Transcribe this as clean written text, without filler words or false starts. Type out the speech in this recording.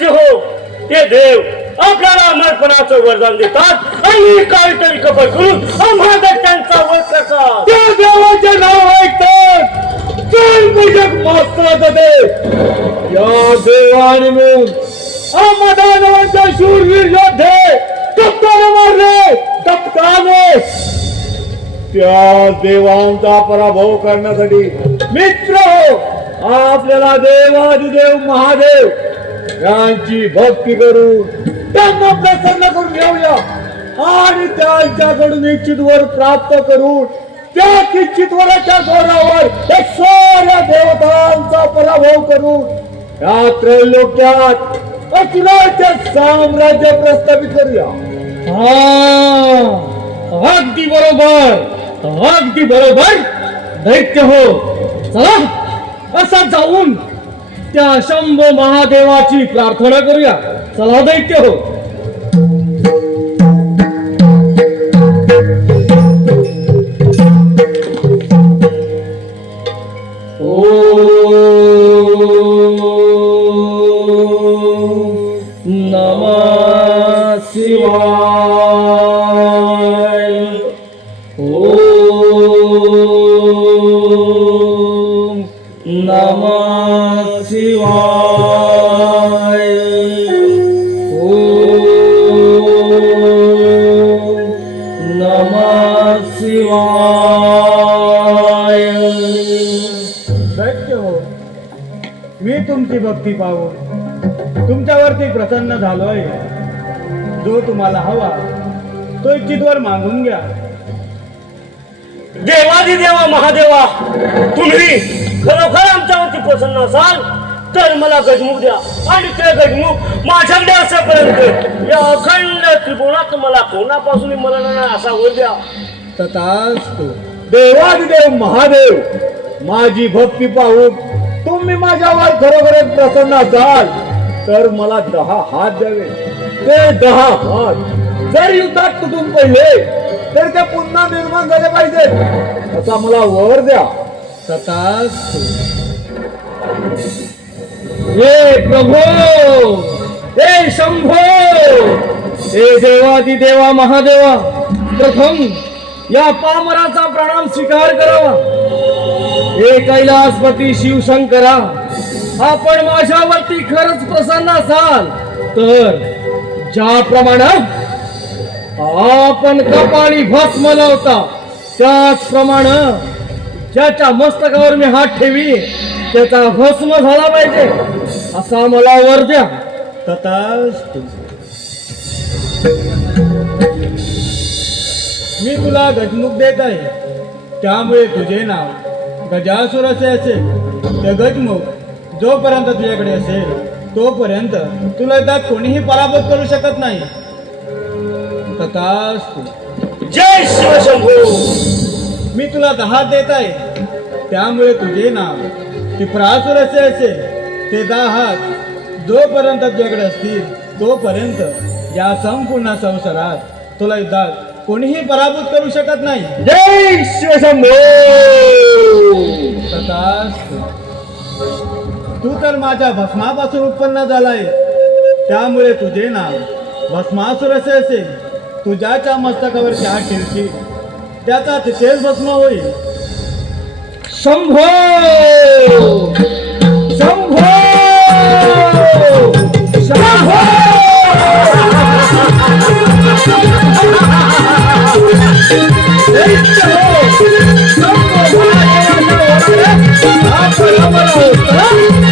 दैत्य हो ते देव आपल्याला अमरपणाचं वरदान देतात आणि काहीतरी कपट करून आम्हा दैत्यांचा वध करतात. त्या देवाचे नाव ऐकतात पूजक मास्त्राचं देव. या देवाने मिळून आम्हा दानवांच्या शूरवीर योद्धे कप्ताने मारले. कप्ताने त्या देवांचा पराभव करण्यासाठी मित्र हो आपल्याला देवादिदेव महादेव यांची भक्ती करून त्यांना प्रसन्न करून घेऊया आणि त्यांच्याकडून इच्छित वर प्राप्त करून त्या इच्छित वराच्या जोरावर त्या साऱ्या देवतांचा पराभव करून या त्रैलोक्यात अखिलाचे साम्राज्य प्रस्थापित करूया. अगदी बरोबर, अगदी बरोबर. दैत्य हो, चला असा जाऊन त्या शंभो महादेवाची प्रार्थना करूया. चला दैत्य हो. नमः शिवाय. नमः शिवाय. नमः शिवाय. दैत्य हो मी तुमची भक्ती पाहून तुमच्यावरती प्रसन्न झालोय. जो तुम्हाला हवा तो इच्छितवर मागून घ्या. देवादिदेवा महादेवा तुम्ही खरोखर आमच्यावरती प्रसन्न असाल तर मला गजमुख द्या आणि ते गजमुख माझ्याकडे असेपर्यंत या अखंड त्रिभुवनात मला कोणापासून मला नाही असा वर द्या. तथास्तु. देवादिदेव महादेव माझी भक्ती पाहून तुम्ही माझ्यावर खरोखरच प्रसन्न असाल तर मला 10 हात द्यावे. ते 10 हात जर युद्धात तुटून पडले तर ते पुन्हा निर्माण झाले पाहिजे असा मला वर द्या. तथास्तु. हे प्रभो, हे शंभो, हे देवादिदेवा महादेवा, प्रथम या पामराचा प्रणाम स्वीकार करावा. हे कैलासपती शिवशंकरा, आपण माझ्यावरती खरंच प्रसन्न असाल तर ज्याप्रमाणे आपण कपाळी भस्म लावता त्याचप्रमाणे ज्याच्या मस्तकावर मी हात ठेवी त्याचा भस्म झाला पाहिजे असा मला वर द्या. तथास्तु. मी तुला गजमुख देत आहे त्यामुळे तुझे नाव गजासुर असे असेल. ते गजमुख जोपर्यंत तुझ्याकडे असेल तोपर्यंत तुला त्यात कोणीही पराभूत करू शकत नाही. तथास्तु. जय शिवशंभू. मी तुला 10 देत आहे त्यामुळे तुझे नाव त्रिपुरासुर असे असेल. ते 10 हात जोपर्यंत तुझ्याकडे असतील तोपर्यंत या संपूर्ण संसारात तुला युद्धात कोणीही पराभूत करू शकत नाही. जय शिवशंभो. तथास्तु. तू तर माझ्या भस्मापासून उत्पन्न झालाय त्यामुळे तुझे नाव भस्मासुर असे असेल. तू ज्याच्या मस्तकावर हात ठेवशील त्याचा तिथेच भस्म होईल. शंभो, शंभो, शंभो. आपण